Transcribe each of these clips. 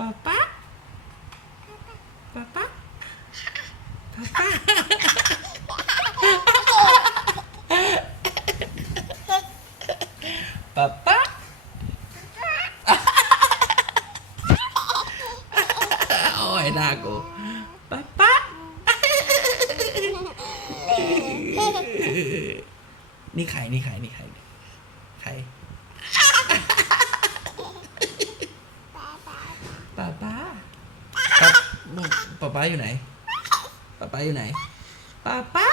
ป๊าป๊าป๊าป๊าป๊าป๊าป๊าป๊าโอ้ยน่ากูป๊าป๊านี่ใครนี่ใครนี่ใครใคร ป๊าป๊า ป๊าป๊าป๊าอยู่ไหนป๊าป๊าอยู่ไหนป๊าป๊า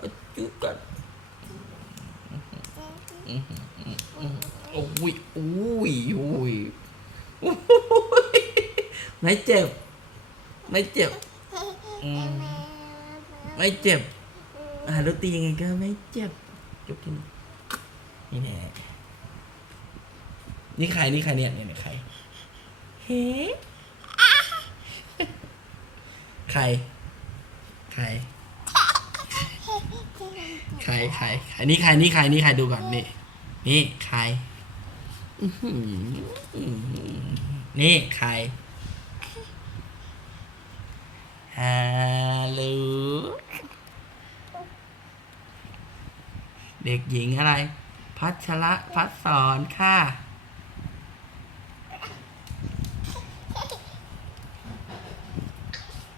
อาจุ๊บก่อนโอ้ยโอ้ยโอ้ยโอ้ยไม่เจ็บ ไม่เจ็บ ไม่เจ็บอ่าแล้ตียังไงก็ไม่เจ็บจุ๊บทีนึงนี่แน่นี่ใครนี่ใครเนี่ยเนี่ยใครเฮ้ ร ใคร ใครใครใครนี่ใครนี่ใครนี่ใครดูก่อนนี่ นี่ใครนี่ใครฮัลโหลเด็กหญิงอะไร พัชระพัดสอนค่ะ